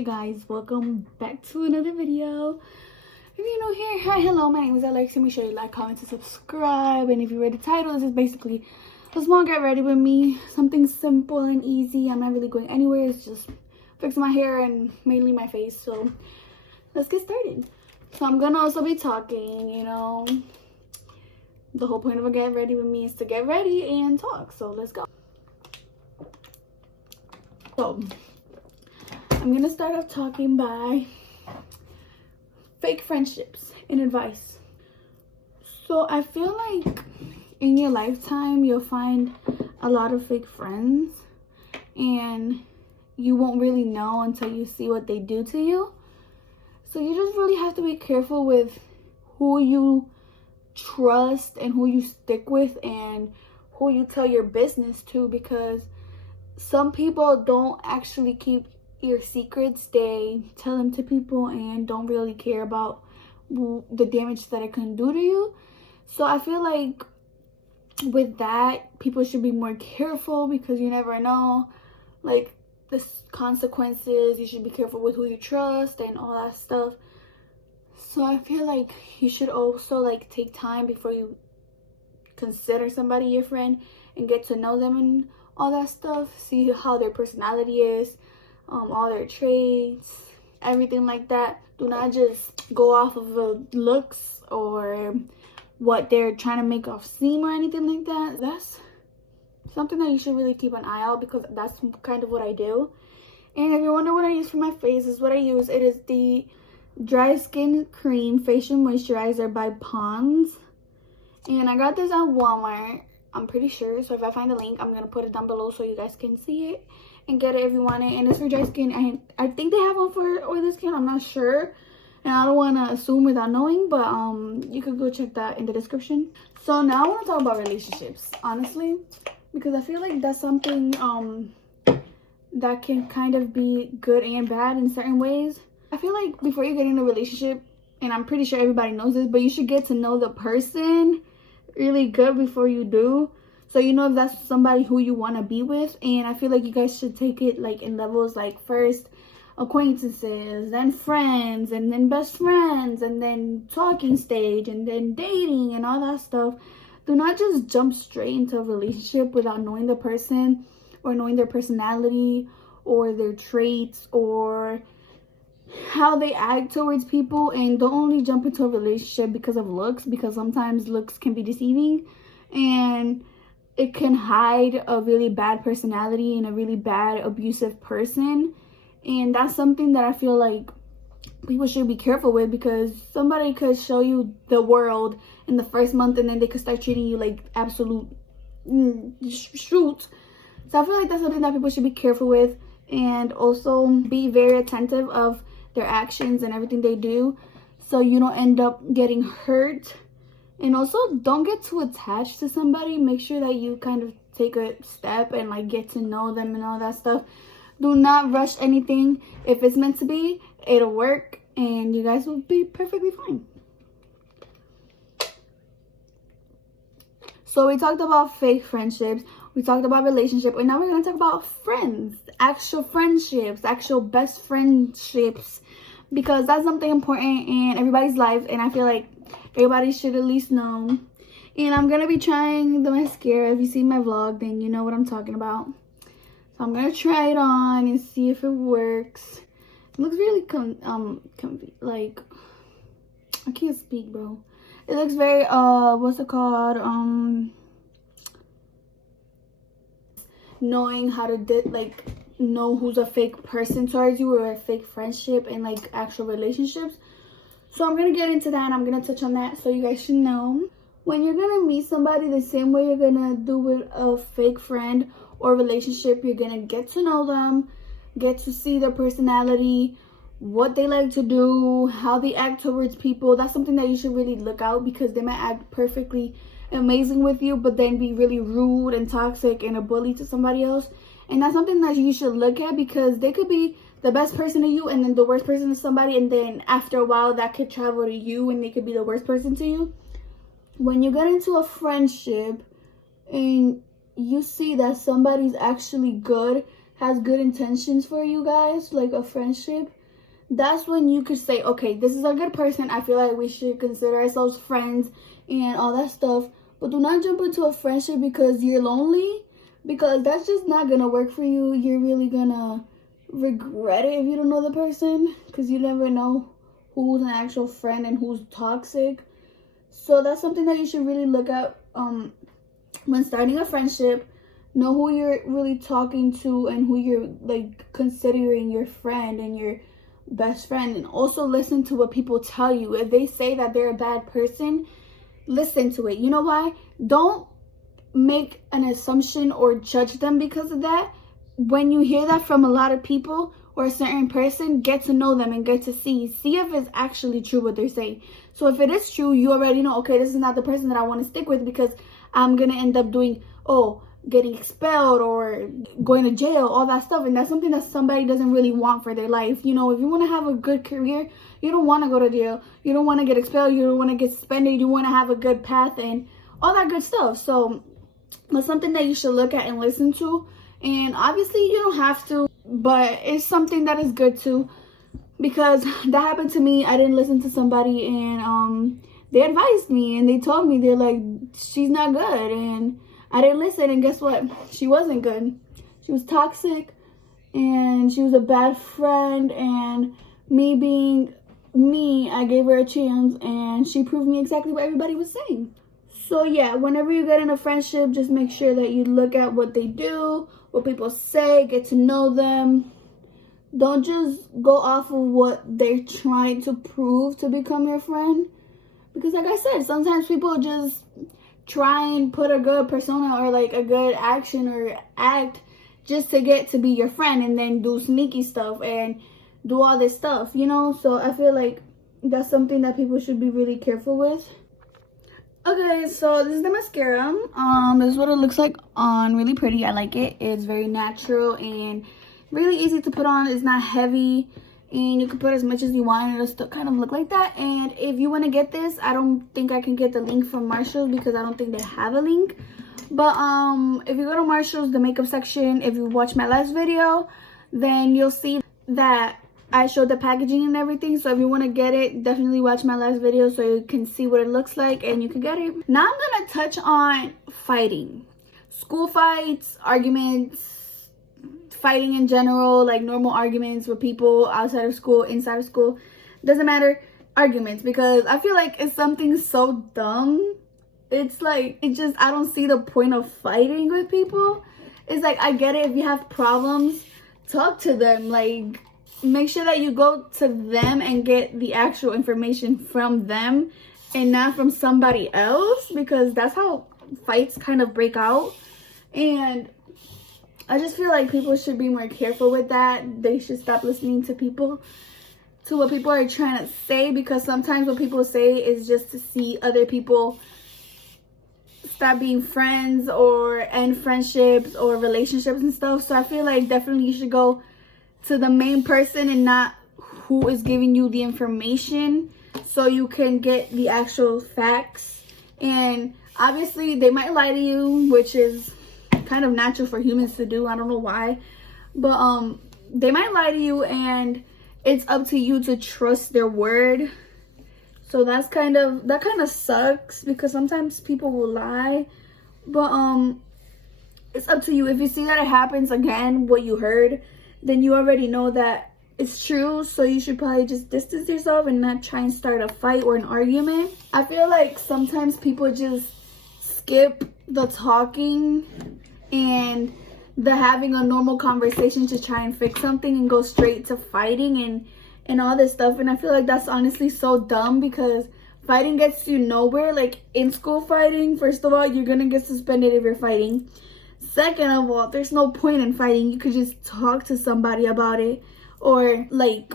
Hey guys, welcome back to another video. If you're new here, hi, hello, my name is Alex. Make sure you like, comment, and subscribe. And if you read the title, this is basically a small get ready with me, something simple and easy. I'm not really going anywhere. It's just fixing my hair and mainly my face. So let's get started. So I'm gonna also be talking, the whole point of a get ready with me is to get ready and talk. So let's go. So I'm gonna start off talking by fake friendships and advice. So I feel like in your lifetime you'll find a lot of fake friends and you won't really know until you see what they do to you. So you just really have to be careful with who you trust and who you stick with and who you tell your business to, because some people don't actually keep your secrets. They tell them to people and don't really care about the damage that it can do to you. So I feel like with that, people should be more careful because you never know, like, the consequences. You should be careful with who you trust and all that stuff. So I feel like you should also, like, take time before you consider somebody your friend and get to know them and all that stuff. See how their personality is, all their traits, everything like that. Do not just go off of the looks or what they're trying to make off seem or anything like that. That's something that you should really keep an eye out, because that's kind of what I do. And if you wonder what I use for my face, is what I use. It is the Dry Skin Cream Facial Moisturizer by Pond's. And I got this at Walmart, I'm pretty sure. So if I find the link, I'm going to put it down below so you guys can see it and get it if you want it. And it's for dry skin. And I think they have one for oily skin. I'm not sure. And I don't want to assume without knowing. But you could go check that in the description. So now I want to talk about relationships, honestly. Because I feel like that's something that can kind of be good and bad in certain ways. I feel like before you get in a relationship, and I'm pretty sure everybody knows this, but you should get to know the person really good before you do, so you know if that's somebody who you want to be with. And I feel like you guys should take it like in levels, like first acquaintances, then friends, and then best friends, and then talking stage, and then dating and all that stuff. Do not just jump straight into a relationship without knowing the person or knowing their personality or their traits or how they act towards people. And don't only jump into a relationship because of looks, because sometimes looks can be deceiving and it can hide a really bad personality and a really bad abusive person. And that's something that I feel like people should be careful with, because somebody could show you the world in the first month and then they could start treating you like absolute shoot. So I feel like that's something that people should be careful with, and also be very attentive of their actions and everything they do, so you don't end up getting hurt. And also don't get too attached to somebody. Make sure that you kind of take a step and like get to know them and all that stuff. Do not rush anything. If it's meant to be, it'll work and you guys will be perfectly fine. So we talked about fake friendships, we talked about relationship, and now we're going to talk about friends, actual friendships, actual best friendships, because that's something important in everybody's life, and I feel like everybody should at least know. And I'm going to be trying the mascara. If you see my vlog, then you know what I'm talking about. So I'm going to try it on and see if it works. It looks really comfy, like, I can't speak, bro. It looks very, what's it called? Knowing how to, know who's a fake person towards you or a fake friendship and, like, actual relationships. So I'm going to get into that. I'm going to touch on that so you guys should know. When you're going to meet somebody, the same way you're going to do with a fake friend or relationship, you're going to get to know them, get to see their personality, what they like to do, how they act towards people. That's something that you should really look out, because they might act perfectly amazing with you but then be really rude and toxic and a bully to somebody else. And that's something that you should look at, because they could be the best person to you and then the worst person to somebody, and then after a while that could travel to you and they could be the worst person to you. When you get into a friendship and you see that somebody's actually good, has good intentions for you guys, like a friendship, that's when you could say, okay, this is a good person. I feel like we should consider ourselves friends and all that stuff. But do not jump into a friendship because you're lonely, because that's just not gonna work for you. You're really gonna regret it if you don't know the person, because you never know who's an actual friend and who's toxic. So that's something that you should really look at when starting a friendship. Know who you're really talking to and who you're like considering your friend and your best friend. And also listen to what people tell you. If they say that they're a bad person, listen to it. You know why? Don't make an assumption or judge them because of that. When you hear that from a lot of people or a certain person, get to know them and get to see if it's actually true what they're saying. So if it is true, you already know, okay, this is not the person that I want to stick with, because I'm gonna end up doing getting expelled or going to jail, all that stuff. And that's something that somebody doesn't really want for their life. You know, if you want to have a good career, you don't want to go to jail, you don't want to get expelled, you don't want to get suspended, you want to have a good path and all that good stuff. So that's something that you should look at and listen to. And obviously you don't have to, but it's something that is good too, because that happened to me. I didn't listen to somebody, and they advised me and they told me, they're like, she's not good, and I didn't listen, and guess what? She wasn't good. She was toxic, and she was a bad friend, and me being me, I gave her a chance, and she proved me exactly what everybody was saying. So yeah, whenever you get in a friendship, just make sure that you look at what they do, what people say, get to know them. Don't just go off of what they're trying to prove to become your friend. Because like I said, sometimes people just try and put a good persona or like a good action or act just to get to be your friend, and then do sneaky stuff and do all this stuff, you know? So I feel like that's something that people should be really careful with. Okay, so this is the mascara. This is what it looks like on. Really pretty. I like it. It's very natural and really easy to put on. It's not heavy, and you can put as much as you want and it'll still kind of look like that. And if you want to get this, I don't think I can get the link from Marshall's because I don't think they have a link. But if you go to Marshall's, the makeup section, if you watch my last video, then you'll see that I showed the packaging and everything. So if you want to get it, definitely watch my last video so you can see what it looks like and you can get it. Now I'm going to touch on fighting. School fights, arguments, fighting in general, like normal arguments with people outside of school, inside of school. Doesn't matter. Arguments, because I feel like it's something so dumb. It's like, I don't see the point of fighting with people. It's like, I get it, if you have problems, talk to them. Like, make sure that you go to them and get the actual information from them and not from somebody else, because that's how fights kind of break out. And I just feel like people should be more careful with that. They should stop listening to what people are trying to say, because sometimes what people say is just to see other people stop being friends or end friendships or relationships and stuff. So I feel like definitely you should go to the main person and not who is giving you the information, so you can get the actual facts. And obviously they might lie to you, which is kind of natural for humans to do. I don't know why, but they might lie to you, and it's up to you to trust their word. So that kind of sucks, because sometimes people will lie, but it's up to you. If you see that it happens again, what you heard, then you already know that it's true. So you should probably just distance yourself and not try and start a fight or an argument. I feel like sometimes people just skip the talking and the having a normal conversation to try and fix something and go straight to fighting and all this stuff. And I feel like that's honestly so dumb, because fighting gets you nowhere. Like in school fighting, first of all, you're gonna get suspended if you're fighting. Second of all, there's no point in fighting. You could just talk to somebody about it, or like,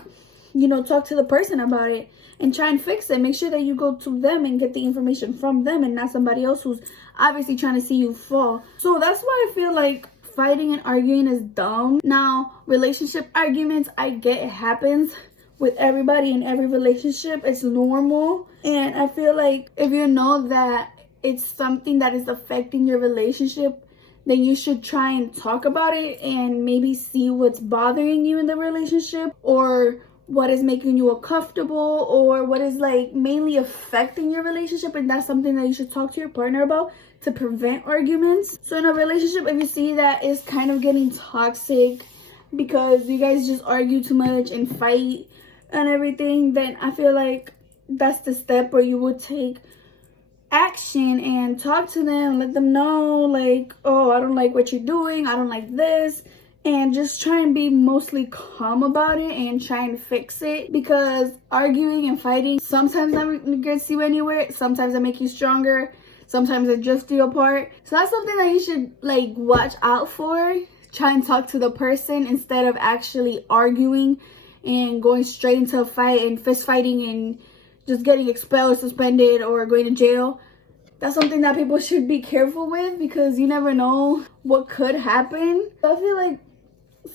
you know, talk to the person about it and try and fix it. Make sure that you go to them and get the information from them and not somebody else who's obviously trying to see you fall. So that's why I feel like fighting and arguing is dumb. Now, relationship arguments, I get it happens with everybody in every relationship. It's normal. And I feel like if you know that it's something that is affecting your relationship, then you should try and talk about it and maybe see what's bothering you in the relationship, or what is making you uncomfortable, or what is like mainly affecting your relationship. And that's something that you should talk to your partner about to prevent arguments. So in a relationship, if you see that it's kind of getting toxic because you guys just argue too much and fight and everything, then I feel like that's the step where you would take action and talk to them, let them know like, oh, I don't like what you're doing, I don't like this, and just try and be mostly calm about it and try and fix it. Because arguing and fighting, sometimes that gets you anywhere, sometimes that make you stronger, sometimes it drifts you apart. So that's something that you should like watch out for. Try and talk to the person instead of actually arguing and going straight into a fight and fist fighting and just getting expelled, suspended, or going to jail. That's something that people should be careful with, because you never know what could happen. I feel like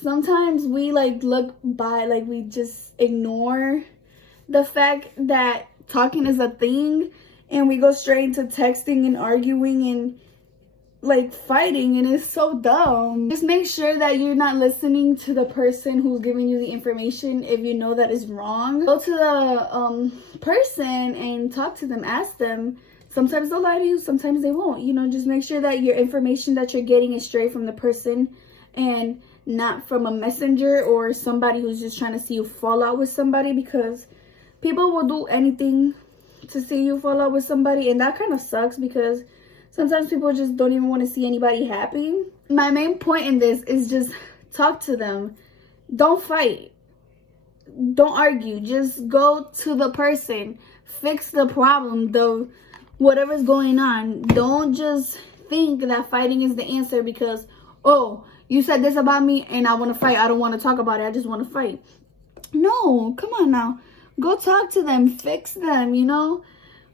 sometimes we like look by, like we just ignore the fact that talking is a thing, and we go straight into texting and arguing and like fighting, and it's so dumb. Just make sure that you're not listening to the person who's giving you the information if you know that is wrong. Go to the person and talk to them, ask them. Sometimes they'll lie to you, sometimes they won't. You know, just make sure that your information that you're getting is straight from the person and not from a messenger or somebody who's just trying to see you fall out with somebody, because people will do anything to see you fall out with somebody, and that kind of sucks because sometimes people just don't even want to see anybody happy. My main point in this is just talk to them. Don't fight. Don't argue. Just go to the person. Fix the problem, whatever's going on. Don't just think that fighting is the answer because, oh, you said this about me and I want to fight. I don't want to talk about it. I just want to fight. No, come on now. Go talk to them. Fix them, you know?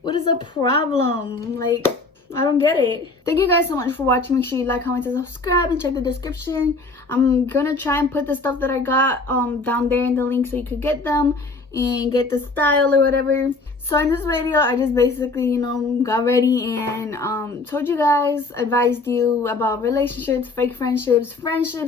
What is the problem? Like, I don't get it. Thank you guys so much for watching. Make sure you like, comment, and subscribe, and check the description. I'm gonna try and put the stuff that I got down there in the link so you could get them and get the style or whatever. So in this video, I just basically, you know, got ready and told you guys, advised you about relationships, fake friendships,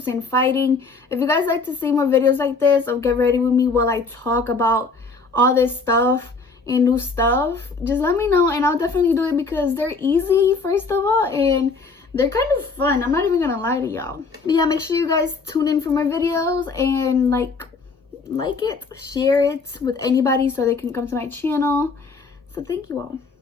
and fighting. If you guys like to see more videos like this, or get ready with me while I talk about all this stuff and new stuff, just let me know and I'll definitely do it, because they're easy, first of all, and they're kind of fun. I'm not even gonna lie to y'all. But yeah, make sure you guys tune in for more videos and like it, share it with anybody so they can come to my channel. So thank you all.